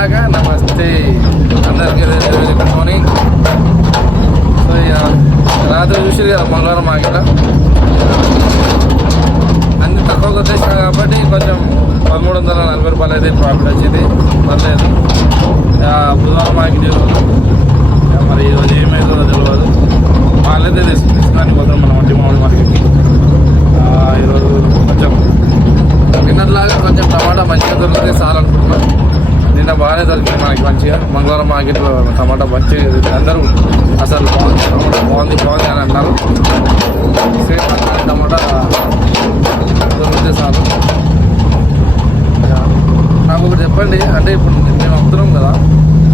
అలాగా నమస్తే. అందరికీ గుడ్ మార్నింగ్. సో ఇక రాత్రి చూసి కదా మంగళవారం మాకిట అన్ని తక్కువ వచ్చేసిన కాబట్టి కొంచెం పదమూడు వందల నలభై రూపాయలు అయితే ప్రాఫిట్ వచ్చింది. పర్లేదు. బుధవారం మాకి తెలియదు మరి ఈరోజు ఏమైతుందో తెలియదు. వాళ్ళైతే తీసుకుని పోతాం మనం వంటి మామూలు మార్కెట్కి ఈరోజు కొంచెం నిన్నట్లాగా కొంచెం టమాటా మంచిగా దొరికితే చాలనుకుంటున్నాం. నిన్న బాగానే దొరికింది మనకి మంచిగా. మంగళవారం మార్కెట్లో టమాటా మంచిగా అందరూ అసలు బాగుంది టమాటా బాగుంది బాగుంది అని అన్నారు. సేమ్ టమాటా దొరికితే చాలు. నాకు ఒకటి చెప్పండి అంటే ఇప్పుడు మేము అమ్ముతున్నాం కదా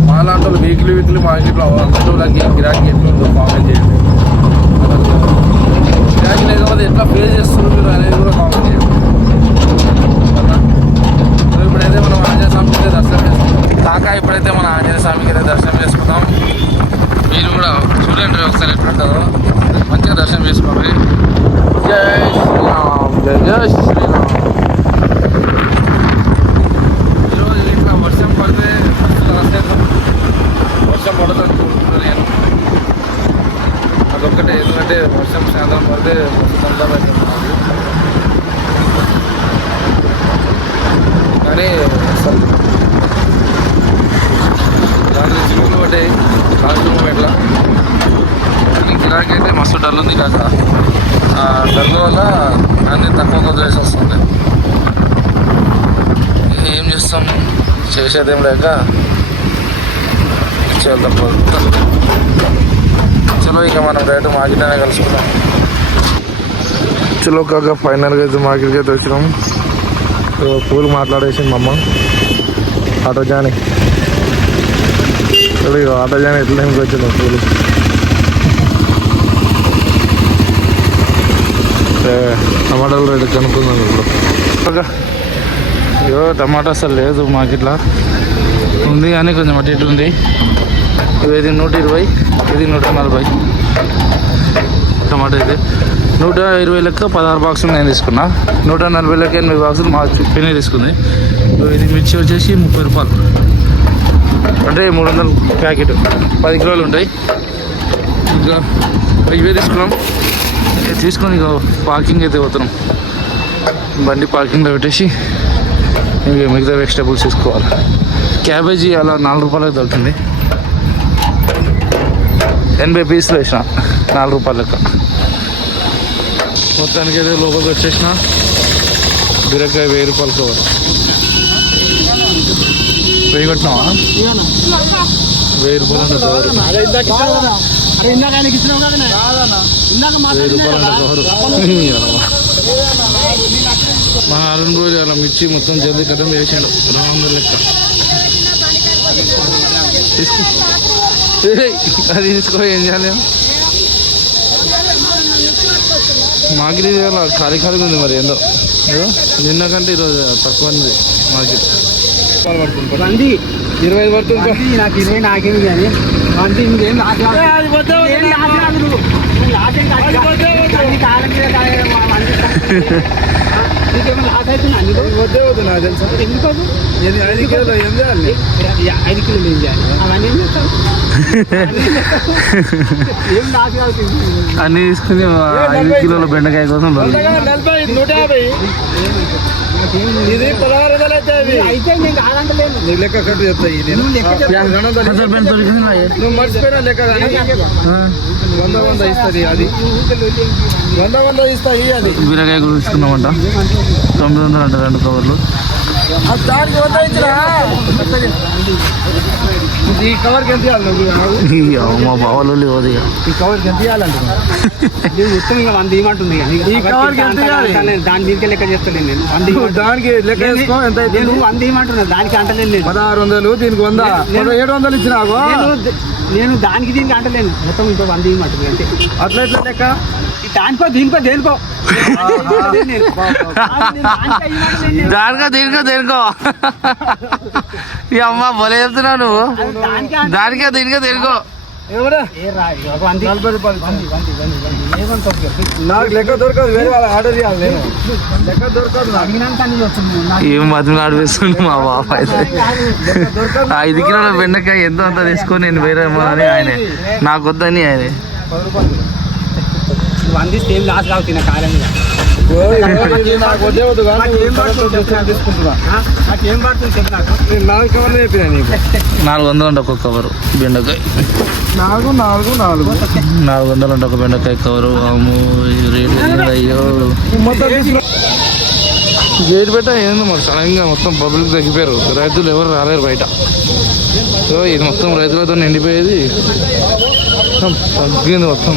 మాలాంటి వాళ్ళు వీక్లీ వీక్లీ మార్కెట్లో అమ్మటోళ్ళకి గిరాకీ ఎట్లా ఉందో కామెంట్ చేయండి. గిరాకీ లేకపోతే ఎట్లా పే చేస్తున్నారు మీరు అనేది కూడా కామెంట్ చేయండి అవునా? సో ఇప్పుడైతే మనం ఆంజనేయ స్వామికి దర్శనం చేసుకుంటాం. కాకా ఇప్పుడైతే మనం ఆంజనేయ స్వామికి అయితే దర్శనం చేసుకుందాం మీరు కూడా చూడండి ఒకసారి ఎట్లుంటుందో మంచిగా దర్శనం చేసుకోండి. జై శ్రీరామ్ జై జై శ్రీరామ్. ఈరోజు ఇట్లా వర్షం పడితే వర్షం పడదు నేను అదొక్కటే ఎందుకంటే వర్షం సాయంత్రం పడితే మస్తు సందర్భం అవుతుంది నాకు. కానీ అసలు దాంట్లో చిగుళ్ళు పడ్డాయి లాస్ట్ మూమెంట్లో ఈ గిరాకీ అయితే మస్తు డల్ ఉంది కాక ఆ డల్ వల్ల అన్ని తక్కువ వదిలేసి వస్తుంది ఏం చేస్తాం? చేసేదేం లేక చేయాలి తప్పదు చలో ఇక మనం రేటు మార్కెట్లోనే కలుసుకుందాం. చలో కాక ఫైనల్గా అయితే మార్కెట్కి అయితే వచ్చినాం. పూలు మాట్లాడేసింది మా అమ్మ. ఆటో జాని. ఆటో జాని ఎట్లా వచ్చింది పూలు అంటే టమాటాలు రేటు కనుక్కుందాం ఇప్పుడు. ఇగో అయ్యో టమాటా అసలు లేదు మార్కెట్లో. ఉంది కానీ కొంచెం అటు ఇటు ఉంది. ఇది నూట ఇరవై ఇది నూట నలభై. టమాటా ఇది. నూట ఇరవై లెక్క పదహారు బాక్సులు నేను తీసుకున్నా. నూట నలభై లెక్క ఎనిమిది బాక్సులు మా పిన్ని తీసుకుంది. ఇది మిర్చి వచ్చేసి ముప్పై రూపాయలు. అంటే మూడు వందల ప్యాకెట్. పది కిలోలు ఉంటాయి. ఇంకా ఇవే తీసుకున్నాం. తీసుకొని పార్కింగ్ అయితే పోతున్నాం. బండి పార్కింగ్లో పెట్టేసి ఇంకా మిగతా వెజిటేబుల్స్ తీసుకోవాలి క్యాబేజీ అలా నాలుగు రూపాయలకు దొరుకుతుంది ఎనభై పీసులు వేసిన నాలుగు రూపాయల లెక్క మొత్తానికి అయితే లోపలికి వచ్చేసిన. బీరకాయ వెయ్యి రూపాయలు కవర్ వెయ్యి కొట్టినావా? వెయ్యి రూపాయలు మా అరుణ్ రోజు అలా మిర్చి మొత్తం జల్దీ కథం వేసాడు రామ లెక్క. అది తీసుకో ఏం చేయాలి? మార్కెట్ ఇవాళ ఖాళీ ఖాళీగా ఉంది మరి ఏందో. ఏదో? నిన్న కంటే ఈరోజు తక్కువ ఉంది మార్కెట్ వంది ఇరవై ఐదు పడుతుంది వంది నాకు ఇరవై నాకేమి కానీ వంది ఇంకేం. ఏం. అన్ని కాలం మీద కాయడం మా వంది కాదు. నీకేమో లాస్ అవుతుందా నీకు? వద్దే వద్దు నాకు తెలుసా ఎందుకు అది? ఐదు కిలోలు ఏం చేయాలి యా, ఐదు కిలోలు ఏం చేయాలి అవన్నీ ఏం చేస్తావు ఏం లాస్ కాదు అన్ని తీసుకుని ఐదు కిలోల బెండకాయ కోసం నలభై నూట యాభై ఇది పదహారు వందలు అయితే అవి. అయితే నేను కాదంటలేను నీ లెక్క కట్టు చెప్తాయి నేను. నువ్వు లెక్క మర్చిపోయినా లెక్క కానీ వంద వంద ఇస్తుంది అది. వంద వంద ఇస్తాయి అది. బీరకాయ కూడా తీసుకున్నామంట. తొమ్మిది వందలు అంట రెండు కవర్లు. అది దానికి వంద ఇచ్చినా ఈ కవర్కి ఎంత? మా బావలు ఈ కవర్కి ఎంత ఇవ్వాలంటున్నా నువ్వు? మొత్తం ఇంకా వంద ఇవ్వమంటుంది కానీ ఈ కవర్కి ఎంత? దాని దీనికి లెక్క చెప్తలేను నేను. ఇవ్వమంటున్నా. దానికి లెక్క వేసుకో ఎంత అయితే నేను వంద ఇవ్వమంటున్నా దానికి అంటలేను నేను. పదహారు వందలు దీనికి వంద. నేను- ఏడు వందలు ఇచ్చినాగో నేను నేను దానికి దీనికి అంటలేను మొత్తం ఇంకో వంద ఇవ్వమంటుంది అంటే అట్లా ఎట్లా లెక్క? దానికో దీనికో దేనికో? దానికే. దానికో దీనికో? ఈ అమ్మ భలే చెప్తున్నావు నువ్వు. దానికే దానికే ఏ నాకు లెక్క దొరకదు వేరే వాళ్ళ ఆర్డర్ చేయాలి నేను. లెక్క దొరకదు బతులు ఆడిపిస్తుంది మా బాబు అయితే. ఐదు కిలోల బెండకాయ ఎంతో అంత తీసుకొని నేను వేరే అని ఆయనే. నాకు వద్దని ఆయనే. పది రూపాయలు. నువ్వు అందిస్తే ఏం లాస్ కాలం మీద. నాలుగు వందలు అంటే ఒక కవరు బెండకాయ. నాలుగు నాలుగు నాలుగు. నాలుగు వందలు అంటే ఒక బెండకాయ కవరు అమ్మో ఈ రేటు అయ్యో గేట్ పెట్ట ఏందో మరి సడన్గా మొత్తం పబ్లిక్ తగ్గిపోయారు. రైతులు ఎవరు రాలేరు బయట. సో ఇది మొత్తం రైతులతో నిండిపోయేది. మొత్తం తగ్గింది మొత్తం.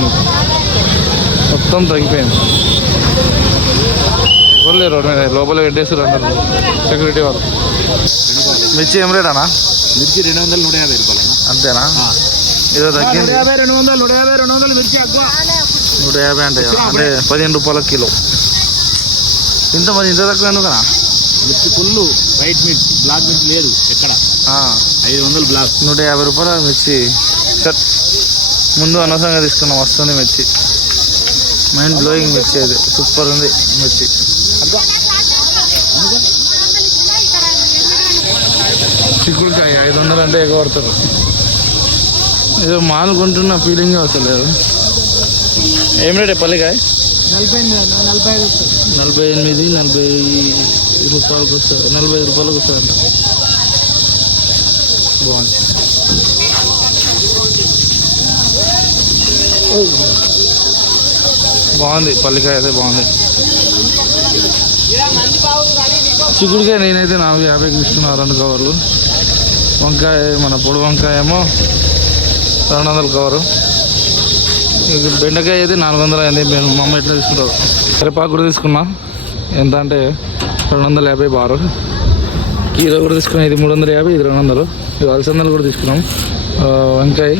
మొత్తం తగ్గిపోయింది. ఎవరు రోడ్డు మీద లోపల పెట్టేస్తారు అందరు. సెక్యూరిటీ వాళ్ళు. మిర్చి ఏం రేట్ అన్నా? మిర్చి రెండు వందల నూట యాభై రూపాయలు అంతేనా? ఇదో తగ్గింది నూట యాభై రెండు వందలు నూట యాభై రెండు వందలు మిర్చి నూట యాభై అంటే అంటే పదిహేను రూపాయల కిలో. ఇంత మరి ఇంత తక్కువ ఎందుకు మిర్చి ఫుల్ వైట్ మిర్చి బ్లాక్ మిర్చి లేదు ఎక్కడ. ఐదు వందలు బ్లాక్. నూట యాభై రూపాయల మిర్చి. ముందు అనవసరంగా తీసుకున్నాం వస్తుంది మిర్చి. మైండ్ బ్లోయింగ్ మిర్చి అది సూపర్ ఉంది మిర్చి. చిక్కుడుకాయ ఐదు వందలు అంటే ఎగబడతారు ఏదో మాలు కొంటున్న ఫీలింగ్ వస్తలేదు. ఏం రేట్ పల్లికాయ? నలభై నలభై ఎనిమిది నలభై రూపాయలకు వస్తుంది. నలభై ఐదు రూపాయలకు వస్తుందంట బాగుంది. బాగుంది పల్లికాయ అయితే బాగుంది. చిక్కుడుకాయ నేనైతే నాలుగు యాభైకి తీసుకున్నా రెండు కవర్లు. వంకాయ మన పొడి వంకాయ ఏమో రెండు వందల కవరు. ఇక బెండకాయ అయితే నాలుగు వందలు అయింది మేము మా అమ్మ ఎట్లా తీసుకుంటారు కరివేపాకు కూడా తీసుకున్నా. ఎంత అంటే రెండు వందల యాభై బారు. కీర కూడా తీసుకున్నాం ఇది మూడు వందల యాభై ఇది రెండు వందలు. ఇవి అలసందలు కూడా తీసుకున్నాం. వంకాయ.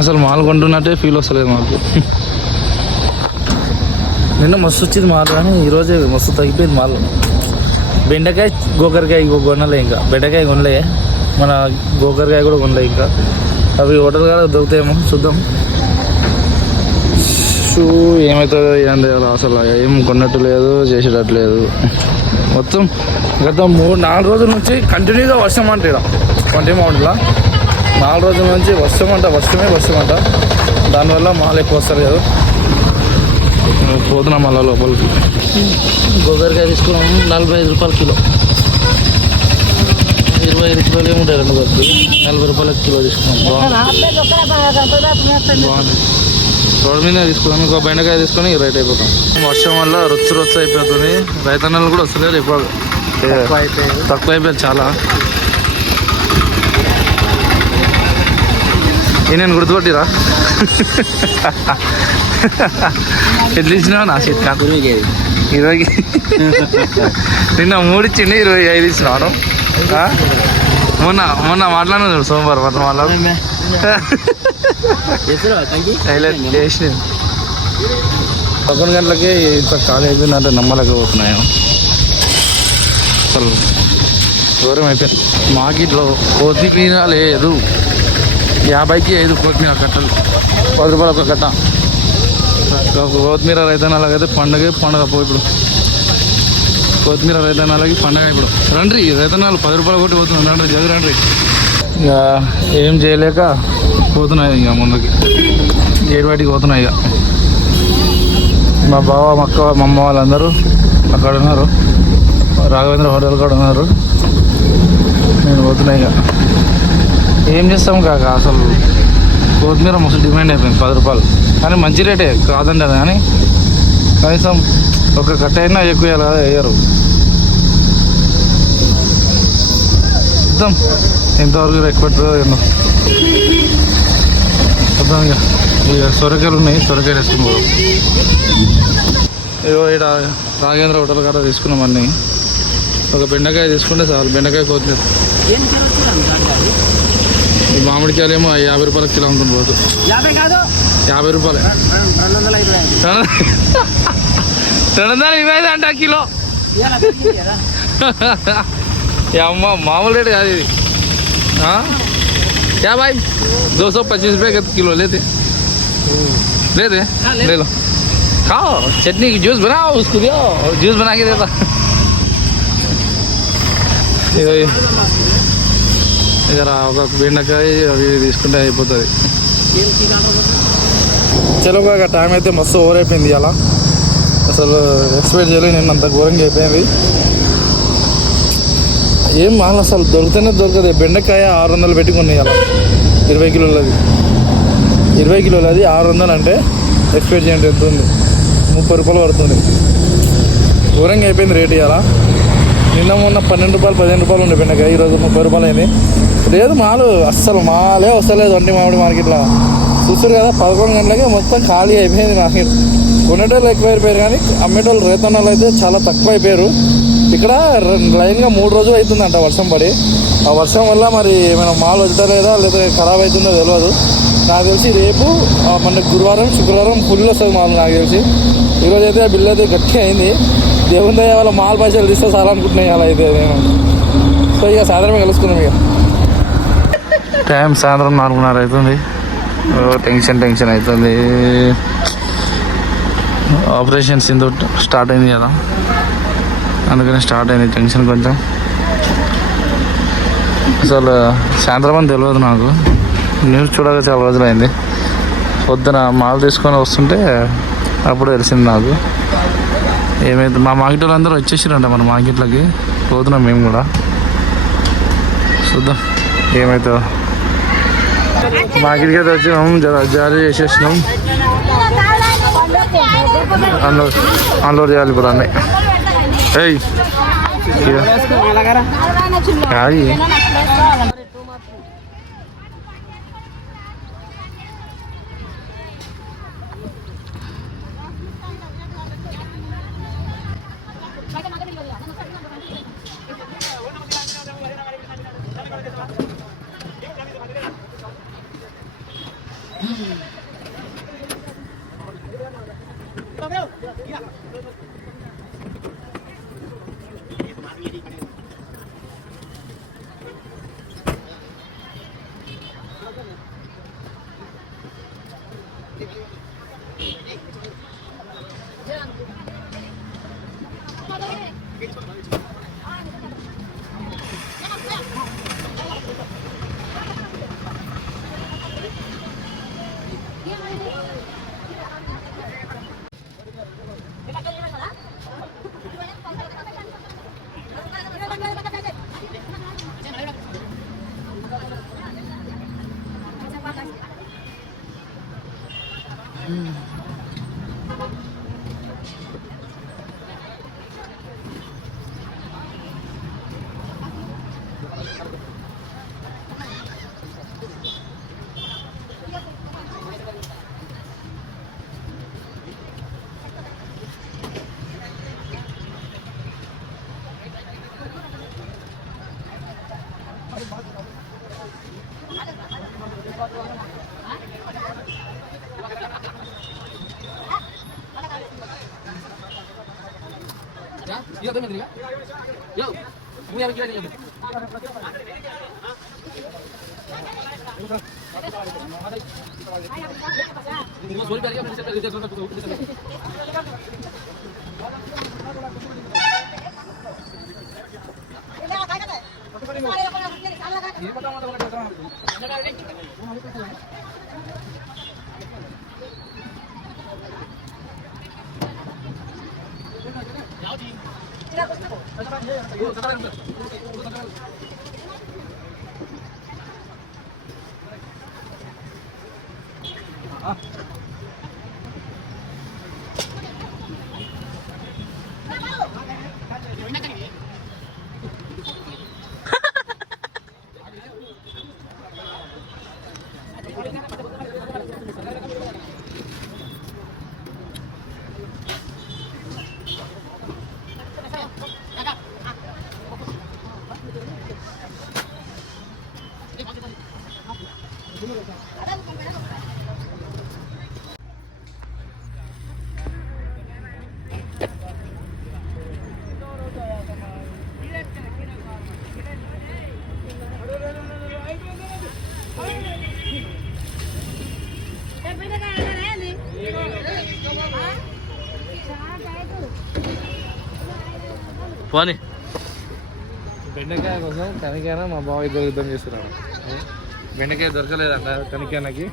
అసలు మాలు కొంటున్నట్టే ఫీల్ వస్తలేదు మాకు. నిన్న మస్తు వచ్చింది మాలు కానీ ఈరోజే మస్తు తగ్గిపోయింది మాలు. బెండకాయ గోకరకాయ కొనలే ఇంకా. బెండకాయ కొనలే. మన గోకరకాయ కూడా కొనలే ఇంకా. అవి హోటల్ కాడ దొరుకుతాయేమో చూద్దాం. షూ ఏమవుతుందో ఏం లేదు అసలు. ఏం కొన్నట్టు లేదు చేసేటట్టు లేదు. మొత్తం గత మూడు నాలుగు రోజుల నుంచి కంటిన్యూగా వర్షం అంట ఇక్కడ కొంటే మౌంట్లో నాలుగు రోజుల నుంచి వర్షం అంట వర్షమే వర్షం అంట. దానివల్ల మాలు ఎక్కువ వస్తారు కదా పోతున్నాం మళ్ళీ లోపలికి. గోగరికాయ తీసుకున్నాం నలభై ఐదు రూపాయల కిలో. ఇరవై ఐదు రూపాయలు ఏముంటాయి రెండు కలిపి నలభై రూపాయల కిలో తీసుకున్నాం. బాగుంది. రోడ్డు మీద తీసుకున్నాం ఇంకో బెండకాయ తీసుకొని రైట్ అయిపోతాం. వర్షం వల్ల రొచ్చు రొచ్చు అయిపోతుంది. రైతన్నలు కూడా వస్తలేరు ఎక్కువ తక్కువ అయిపోయింది చాలా. నేను గుర్తుపట్టిరా? ఎట్లా ఇచ్చినావు నా సీట్ ఇరవై నిన్న మూడు ఇచ్చిండి ఇరవై ఐదు ఇచ్చినాను మొన్న మొన్న మాట్లాడినా చూడు సోమవారం మొత్తం మాట్లాడు. హైలైట్ చేసి పదకొండు గంటలకి ఇంత ఖాళీ అయిపోయిందంటే నమ్మలేకపోతున్నాను అసలు దూరం అయిపోయింది. మార్కెట్లో కొత్తిమీర లేదు. యాభైకి ఐదు కొత్తిమీర కట్టలు. పది రూపాయలు ఒక కట్ట. కొత్తిమీర కొత్తిమీర రైతనాలకైతే పండగ పండగ పో ఇప్పుడు. కొత్తిమీర రైతనాలకి పండగ ఇప్పుడు. రండి రైతనాలు పది రూపాయలు కొట్టి పోతున్నాం రండి జగ రండి ఇక ఏం చేయలేక పోతున్నాయి ఇక ముందుకి. ఏడు వాటికి పోతున్నాయి ఇక. మా బావ మా అక్క మా అమ్మ వాళ్ళందరూ అక్కడ ఉన్నారు. రాఘవేంద్ర హోటల్ కూడా ఉన్నారు. నేను పోతున్నాయి ఇక. ఏం చేస్తాం కాక అసలు కొత్తిమీర మస్తు డిమాండ్ అయిపోయింది పది రూపాయలు. కానీ మంచి రేటే కాదండి అది కానీ. కనీసం ఒక కట్ట అయినా ఎక్కువ కదా వేయరు చూద్దాం ఎంతవరకు ఎక్కువ పెడుతుందో చూద్దాం ఇక. ఇక సొరకాయలు ఉన్నాయి సొరకాయలు వేసుకుని ఇగో ఇక్కడ రాగేంద్ర హోటల్ కాడ తీసుకున్నాం అన్నీ. ఒక బెండకాయ తీసుకుంటే చాలు బెండకాయ కొత్తిమీర. ఈ మామిడికాయలు ఏమో యాభై రూపాయల కిలో ఉంటుంది రోజు యాభై కాదు యాభై రూపాయలే రెండు వందల ఐదు రెండు వందల ఇరవై ఐదు అంట కిలో ఇవాళ పెరిగింది కదా. ఈ అమ్మ మామూలు రేటు కాదు ఇది ఆ? क्या भाई दो सौ पच्चीस रुपये का किलो लेते ले दे ले लो खाओ चटनी की जूस बनाओ उसको दियो जूस बना के देता ఇగో ఈ- ఇక ఒక బెండకాయ అవి తీసుకుంటే అయిపోతుంది. చెలవుగా ఇక టైం అయితే మస్తు ఓవర్ అయిపోయింది అలా అసలు ఎక్స్పెక్ట్ చేయలేదు నేను అంత ఘోరంగా అయిపోయింది. ఏం మాల్ అసలు దొరికితేనే దొరకదు. బెండకాయ ఆరు వందలు పెట్టుకున్నాయి అలా ఇరవై కిలోలది. ఇరవై కిలోలది ఆరు వందలు అంటే ఎక్స్పెక్ట్ చేయండి ఎంత ఉంది? ముప్పై రూపాయలు పడుతుంది. ఘోరంగా అయిపోయింది రేట్ ఇవాళ. నిన్న మొన్న పన్నెండు రూపాయలు పదిహేను రూపాయలు ఉండే బెండకాయ. ఈరోజు ముప్పై రూపాయలు అయింది. లేదు మాలు అస్సలు మాలే వస్తలేదు వండి మామిడి మార్కెట్లో. చూస్తారు కదా పదకొండు గంటలకి మొత్తం ఖాళీ అయిపోయింది మార్కెట్. కొనేటోళ్ళు ఎక్కువ అయిపోయారు కానీ అమ్మేటోళ్ళు రైతన్నోళ్ళు అయితే చాలా తక్కువ అయిపోయారు ఇక్కడ లైన్గా మూడు రోజులు అవుతుందంట వర్షం పడి. ఆ వర్షం వల్ల మరి ఏమైనా మాల్ వదలలేదా లేదా ఖరాబ్ అవుతుందో తెలియదు నాకు తెలిసి రేపు మన గురువారం శుక్రవారం ఫుల్ వస్తుంది మాల్ నాకు తెలిసి. ఈరోజు అయితే ఆ బిల్లు అయితే గట్టిగా అయింది. దేవుని దయ వాళ్ళ మాల్ పైసలు తీస్తే చాలా అనుకుంటున్నాయి అలా అయితే నేను. సో ఇక సాధారణంగా కలుసుకుందాం ఇక. టైం సాయంత్రం నాలుగున్నర అవుతుంది. టెన్షన్ టెన్షన్ అవుతుంది. ఆపరేషన్ సింధు స్టార్ట్ అయింది కదా. అందుకని స్టార్ట్ అయింది టెన్షన్ కొంచెం. అసలు సాయంత్రం అని తెలియదు నాకు. న్యూస్ చూడగా చాలా రోజులైంది. పొద్దున మాల్ తీసుకొని వస్తుంటే అప్పుడు తెలిసింది నాకు. ఏమైతే మా మార్కెట్ వాళ్ళందరూ వచ్చేసారంట మన మార్కెట్లకి పోతున్నాం మేము కూడా. చూద్దాం. ఏమవుతుందో మార్కెట్కి అయితే వచ్చినాం జర చేసేసినాం. అన్లోడ్ అన్లోడ్ చేయాలి ఇప్పుడు అన్నీ. ఏయ్ তুমি আর কি ちょっと! పోనీ. బెండకాయ కోసం కనికైనా మా బావ ఇద్దరు యుద్ధం చేస్తున్నాడు బెండకాయ దొరకలేదంట కనికైనకి.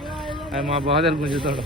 అది మా బావ దగ్గర గుంజుతాడు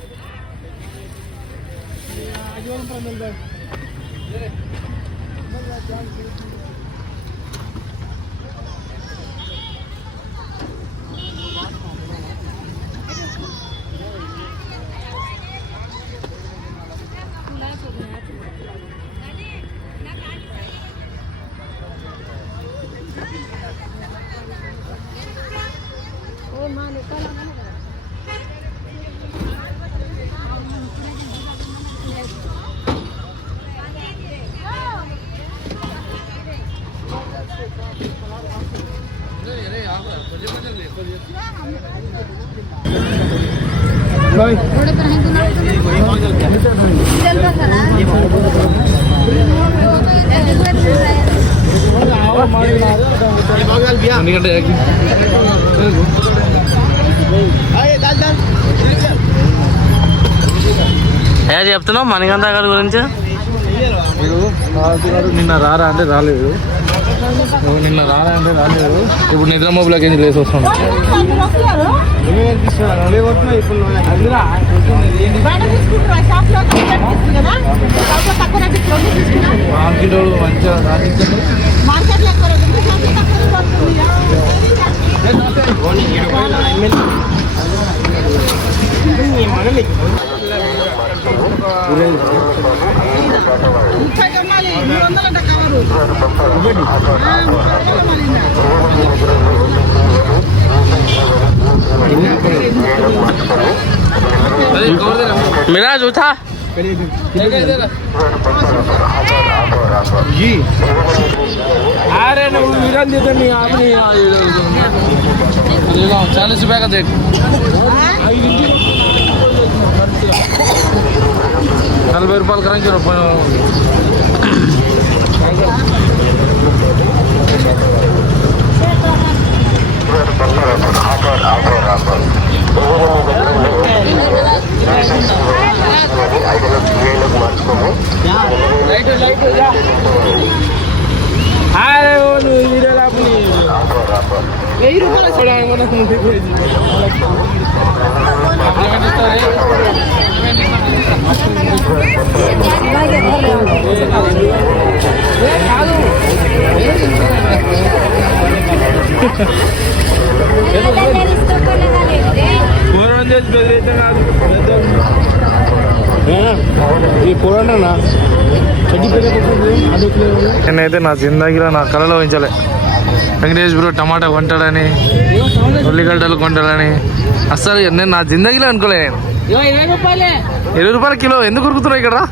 ఎందుకంటే ఏ చెప్తున్నావు? మణికంఠ గారి గురించి? మీరు నిన్న రారా అంటే రాలేదు. నువ్వు నిన్న రారా అంటే రాలేదు. ఇప్పుడు నిద్ర మబ్బులకి ఏం లేసి మార్కెట్ మంచిగా రాజించాడు मिराज उठा अरे ना विरान देते नहीं आपने चालीस रुपया का देख నలభై రూపాయలు కరెన్సీ రూపాయలు అరే ఓ నువ్వు వీడియో లాపని వెయ్యి రూపాయలు కూడా ఏమన్నా ముందుకు పోయింది పూర్వం చేసి బెదిరైతే కాదు ఈ పూర్వనా నేనైతే నా జిందాగీలో నా కళలో ఉంచలే. వెంకటేష్ బ్రో టమాటా కొంటాడని ఉల్లిగడ్డలు కొంటాడని. అస్సలు నేను నా జిందగీలో అనుకోలే నేను. ఇరవై రూపాయలే కిలో ఎందుకు ఉరుకుతున్నావు ఇక్కడ రా?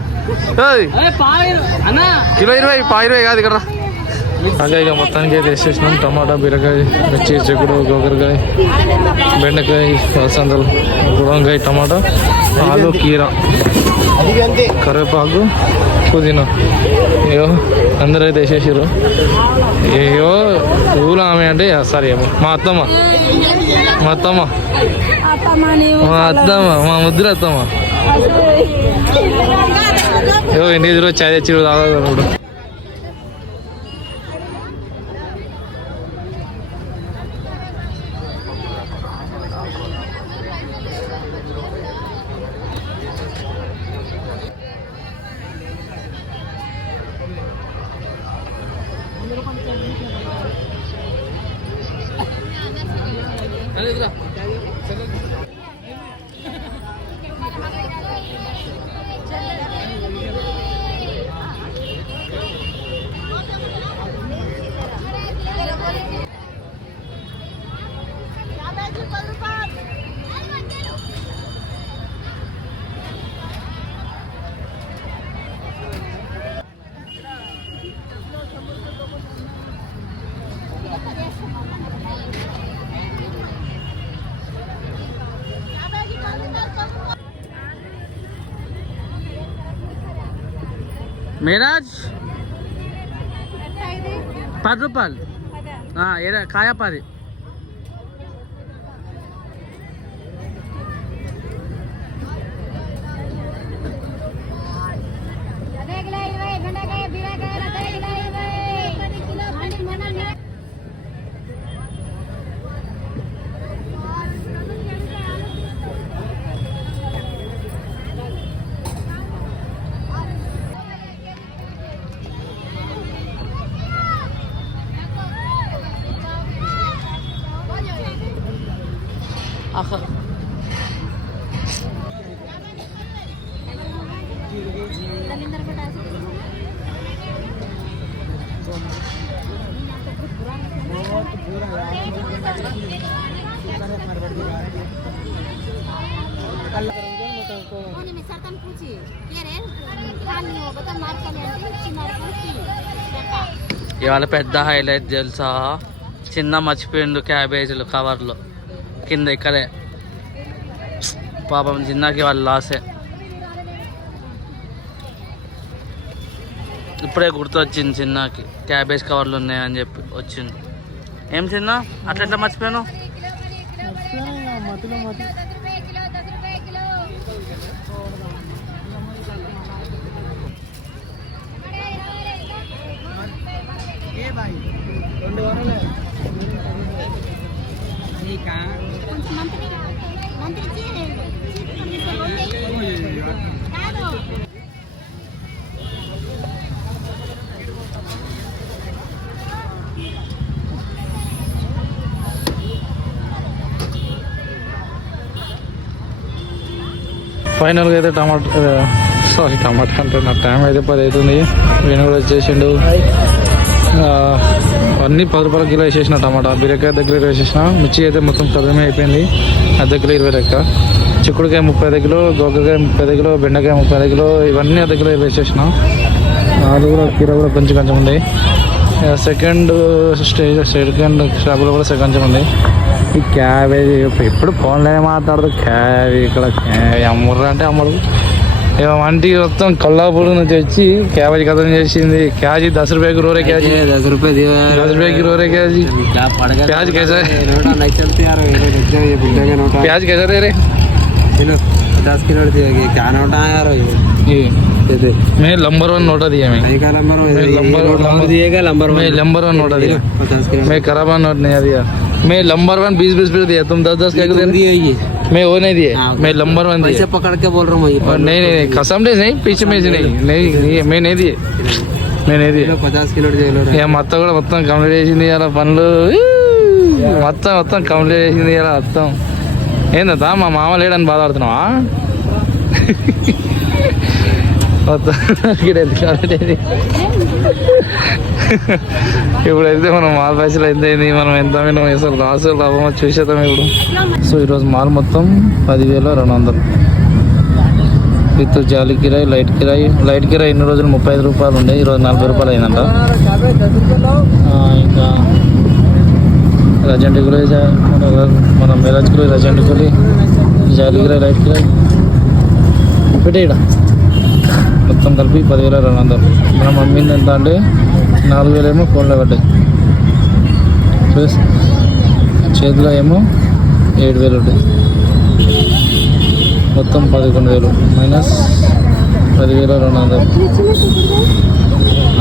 ఏయ్, అరే పావు అన్నా. కిలో ఇరవై పా ఇరవై కాదు ఇక్కడ రా. అలాగే ఇక మొత్తానికి అయితే వేసేసినాం టమాటా బీరకాయ మిర్చి చెక్కుడు గోకరకాయ బెండకాయ అలసందలు గుడంకాయ టమాటా ఆలు కీర కరివేపాకు పుదీనా అయ్యో అందరూ అయితే వేసేసారు అయ్యో ఊరు ఆమె అంటే సారీ ఏమో మా అత్తమ్మ మా అత్తమ్మ మా అత్తమ్మ మా ముద్ర అత్తమ్మ ఏదో ఎన్ని రోజు చాయ్ తెచ్చి తాగదు మేరాజ్? పది. రూపాయలు. ఆ, ఏరా ఇవాళ పెద్ద హైలైట్ తెలుసా? చిన్న మర్చిపోయిండు క్యాబేజీలు కవర్లు కింద ఇక్కడే. పాపం చిన్నకి వాళ్ళు లాసే ఇప్పుడే గుర్తొచ్చింది చిన్నకి. క్యాబేజ్ కవర్లు ఉన్నాయని చెప్పి వచ్చింది ఏం చిన్న? అట్లా ఎట్లా మర్చిపోయాను రెండు వారాలే నీకా కొంచెం మంత్రి మంత్రి కాదు ఫైనల్గా అయితే టమాటా సారీ టమాటా అంటే నా టైం అయితే పది అవుతుంది. నేను కూడా వచ్చేసిండు. అన్నీ పది రూపాయల కిలో వేసేసిన టమాటా. బీరకాయ దగ్గర వేసేసిన. మిర్చి అయితే మొత్తం పదమే అయిపోయింది. అర్ధ కిలో ఇరవై లెక్క. చిక్కుడుకాయ ముప్పై ఐదు కిలో గోకకాయ ముప్పై ఐదు కిలో బెండకాయ ముప్పై ఐదు కిలో ఇవన్నీ అర్ధ కిలో వేసేసిన. నాలుగు కూడా కీర కూడా కొంచెం కొంచెం ఉంది. సెకండ్ స్టేజ్ సెకండ్ షాపులో కూడా కొంచెం ఉంది. ఈ క్యాబేజీ ఎప్పుడు ఫోన్లోనే మాట్లాడదు. క్యాబేజీ ఇక్కడ అమ్ముర్రా అంటే అమ్మడు. వంటి మొత్తం కొల్లాపూర్ నుంచి వచ్చి క్యాబేజీ కథం చేసింది క్యాజీ దస్ రూపాయకి రోరే క్యాజీ दस रुपए दिए दस रुपए की रो रहे क्याजी क्या पड़ गया प्याज कैसा है नोटा नहीं चलते यार ये देखते ये बुड्ढे का नोटा प्याज कैसा दे रहे किलो पचास किलो दिया ये क्या नोटा है यार ये ये दे दे मैं नंबर वन नोटा दिया मैं कहीं का नंबर मैं नंबर नंबर दिएगा नंबर मैं नंबर वन नोटा दिया पचास किलो मैं खराब नोट नहीं दिया मैं नंबर वन बीस बीस रुपये दिया तुम दस दस क्या दे रहे दिए ये मैं वो नहीं दिए हाँ, मैं नंबर वन पैसे दिया पकड़ के बोल रहा हूँ ये और नहीं नहीं नहीं कसम से नहीं पीछे में से नहीं नहीं नहीं मैं नहीं दिए मैं नहीं दिए किलो पचास किलो दिए ఇక మొత్తం కూడా మొత్తం కంప్లీట్ చేసింది ఇలా పనులు ఈ! మొత్తం మొత్తం కంప్లీట్ చేసింది ఇలా మొత్తం ఏందా మా మామ లేడని బాధపడుతున్నావా మొత్తం ఇక్కడ ఎందుకు కంప్లీట్ అయింది ఇప్పుడైతే మనం మాల్ పైసలు ఎంత అయింది మనం ఎంత అమ్మినాం? అసలు లాస్ లాభమో? చూసేద్దాం ఇప్పుడు. సో ఈరోజు మాల్ మొత్తం పదివేల రెండు వందలు. విత్ జాలి కిరాయి లైట్ కిరాయి. లైట్ కిరాయి ఇన్ని రోజులు? ముప్పై ఐదు రూపాయలు ఉండే. ఈరోజు నలభై రూపాయలు అయిందంట. ఇంకా రజెంట్ గురి మన మెరాజ్ గురి రజెంట్ గురి జాలి కిరాయి లైట్ కిరాయి. పెట్టేయడా మొత్తం కలిపి పదివేల రెండు వందలు. మనం అమ్మింది ఎంత అంటే నాలుగు వేలేమో ఏమో ఫోన్లో పడ్డాయి. ప్లస్ చేతిలో ఏమో ఏడు వేలు ఉంటాయి. మొత్తం పదకొండు వేలు మైనస్ పదివేల రెండు వందలు.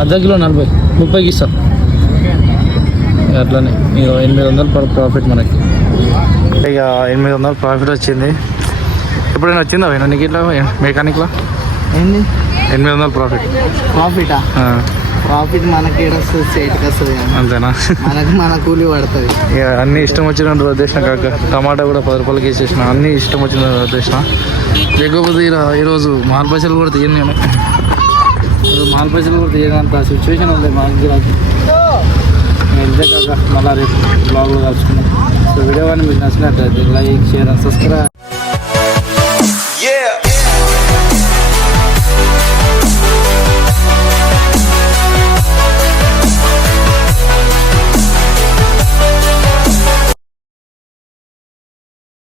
అర్ధ కిలో నలభై ముప్పైకి ఇస్తాం అట్లనే ఇక ఎనిమిది వందలు పర్ ప్రాఫిట్ మనకి. ఇక ఎనిమిది వందలు ప్రాఫిట్ వచ్చింది. ఎప్పుడైనా వచ్చిందా నీకు ఇట్లా మెకానిక్లో ఏంది? ఎనిమిది వందలు ప్రాఫిట్ ప్రాఫిటా ప్రాఫిట్ మనకి వస్తుంది అంతేనా? మనకి మన కూలి పడుతుంది. అన్ని ఇష్టం వచ్చిన వదిలేసిన కాక టమాటా కూడా పది రూపాయలకి వేసేసిన అన్ని ఇష్టం వచ్చిన వదిలేసిన. లేకపోతే ఈరోజు మాల్ పైసలు కూడా తీయను నేను మాల్ పైసలు కూడా తీయనంత సిచ్యువేషన్ ఉంది మా గిరాకి వెళ్తే కాక మళ్ళీ రేపు బ్లాగ్లో కలుసుకున్నాం సో వీడియో కానీ మీకు నచ్చినట్లయితే లైక్ షేర్ అండ్ సబ్స్క్రైబ్